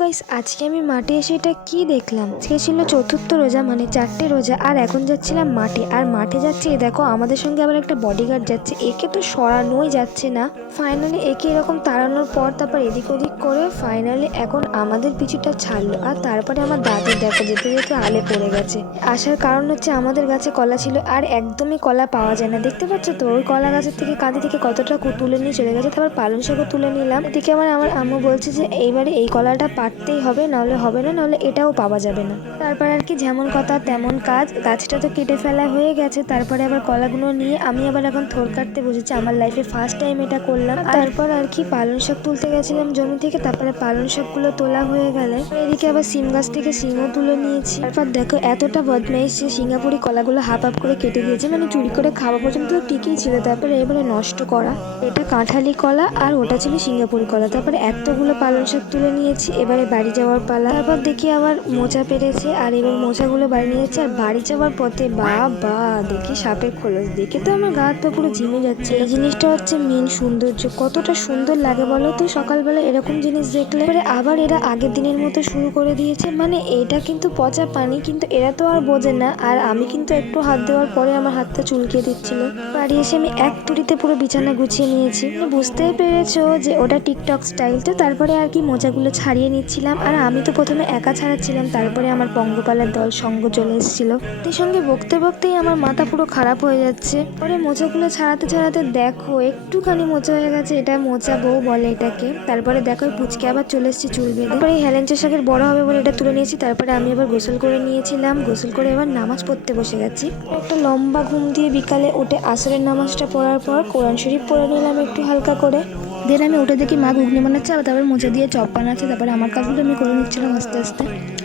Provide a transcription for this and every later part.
Guys, আজকে আমি মাঠে এসে এটা কি দেখলাম। আজকে ছিল চতুর্থ রোজা, মানে 4টে রোজা। আর এখন যাচ্ছিলাম মাঠে। আর মাঠে যাচ্ছি, দেখো আমাদের সঙ্গে আবার একটা বডিগার্ড যাচ্ছে। একে তো সরানোই যাচ্ছে না। ফাইনালি একে এরকম তাড়ানোর পর তারপর এদিক ওদিক করে ফাইনালি এখন আমাদের পিছুটা ছাড়লো। আর তারপরে আমার দাদু দেখো যেতে যেতে আলে পড়ে গেছে। আসার কারণ হচ্ছে আমাদের গাছে কলা ছিল আর একদমই কলা পাওয়া যায় না। দেখতে পাচ্ছ তো ওই কলা গাছের থেকে কাঁদি থেকে কতটা তুলে নিয়ে চলে গেছে। তারপর পালং শাকও তুলে নিলাম। এদিকে আমার আম্মু বলছে যে এইবারে এই কলাটা পারতেই হবে, নাহলে হবে না, নাহলে এটাও পাওয়া যাবে না। তারপর আর কি যেমন কথা তেমন কাজ। গাছটা তো কেটে ফেলা হয়ে গেছে। তারপরে আবার কলাগুলো নিয়ে আমি আবার এখন থোড় কাটতে বসেছি। আমার লাইফে ফার্স্ট টাইম এটা করলাম। তারপর আর কি পালং শাক তুলতে গেছিলাম জমি থেকে। তারপরে পালং শাকগুলো তোলা হয়ে গেলে এদিকে আবার সিম গাছ থেকে সিমও তুলে নিয়েছি। তারপর দেখো এতটা বদমাইশ সে সিঙ্গাপুরি কলাগুলো হাফ হাফ করে কেটে দিয়েছে, মানে চুরি করে খাওয়া পর্যন্ত ঠিকই ছিল। তারপরে এবারে নষ্ট করা, এটা কাঁঠালি কলা আর ওটা ছিল সিঙ্গাপুরি কলা। তারপরে এতগুলো পালং শাক তুলে নিয়েছি। এবারে বাড়ি যাওয়ার পালা। তারপর দেখি আবার মোচা পেরেছে আর এবার মোচাগুলো বাড়ি নিয়ে যাচ্ছে। আর বাড়ি যাওয়ার পথে বাবা দেখি সাপের খোলস, দেখে তো আমার গা হাত পা পুরো ঝিমে যাচ্ছে। এই জিনিসটা হচ্ছে মেন সৌন্দর্য, কতটা সুন্দর লাগে বলো তো সকালবেলা এরকম জিনিস দেখলে। এবারে আবার এরা আগের দিনের মতো শুরু করে দিয়েছে, মানে এটা কিন্তু পচা পানি, কিন্তু এরা তো আর বোঝে না। আর আমি কিন্তু একটু হাত দেওয়ার পরে আমার হাতটা চুলকিয়ে দিচ্ছিল। বাড়ি এসে আমি এক তুড়িতে পুরো বিছানা গুছিয়ে নিয়েছি। বুঝতেই পেরেছো যে ওটা টিকটক স্টাইল। তো তারপরে আর কি মোচাগুলো ছাড়িয়ে নিচ্ছিলাম। আর আমি তো প্রথমে একা ছাড়াচ্ছিলাম, তারপরে আমার পঙ্গপালের দল সঙ্গ চলে এসেছিল। এর সঙ্গে বকতে বকতেই আমার মাথা পুরো খারাপ হয়ে যাচ্ছে। পরে মোচাগুলো ছাড়াতে ছাড়াতে দেখো একটুখানি মোচা হয়ে গেছে। এটা মোচা বউ বলে এটাকে। তারপরে দেখো পুচকে আবার চলে এসেছি চুল বেঁধে। তারপরে হেলেঞ্চা শাকের বড় হবে বলে এটা তুলে নিয়েছি। তারপরে আমি আবার গোসল করে নিয়েছিলাম। গোসল করে এবার নামাজ পড়তে বসে গেছি। একটা লম্বা ঘুম দিয়ে বিকালে উঠে আসরের নামাজটা পড়ার পর কোরআন শরীফ পড়ে নিলাম একটু হালকা করে। দেন আমি উঠে দেখি মা ঘুগনি বানাচ্ছে, আর তারপরে মোচা দিয়ে চপ বানাচ্ছে। তারপরে আমার কাজগুলো আমি করে নিচ্ছিলাম আস্তে আস্তে।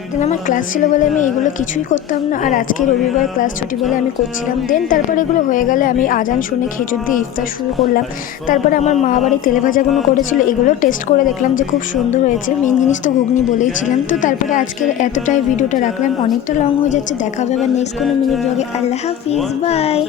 দেন আমার ক্লাস ছিল বলে আমি এগুলো কিছুই করতাম না। আর আজকে রবিবার ক্লাস ছুটি বলে আমি করছিলাম। দেন তারপরে এগুলো হয়ে গেলে আমি আজান শুনে খেজুর দিয়ে ইফতার শুরু করলাম। তারপরে আমার মা আবার এই তেলে ভাজাগুলো করেছিল, এগুলো টেস্ট করে দেখলাম যে খুব সুন্দর হয়েছে। মেন জিনিস তো ঘুগনি বলেইছিলাম। তো তারপরে আজকের এতটাই ভিডিওটা রাখলাম, অনেকটা লং হয়ে যাচ্ছে। দেখা হবে আবার নেক্সট কোনো মিনি ব্লগে। আল্লাহ হাফিজ, বাই।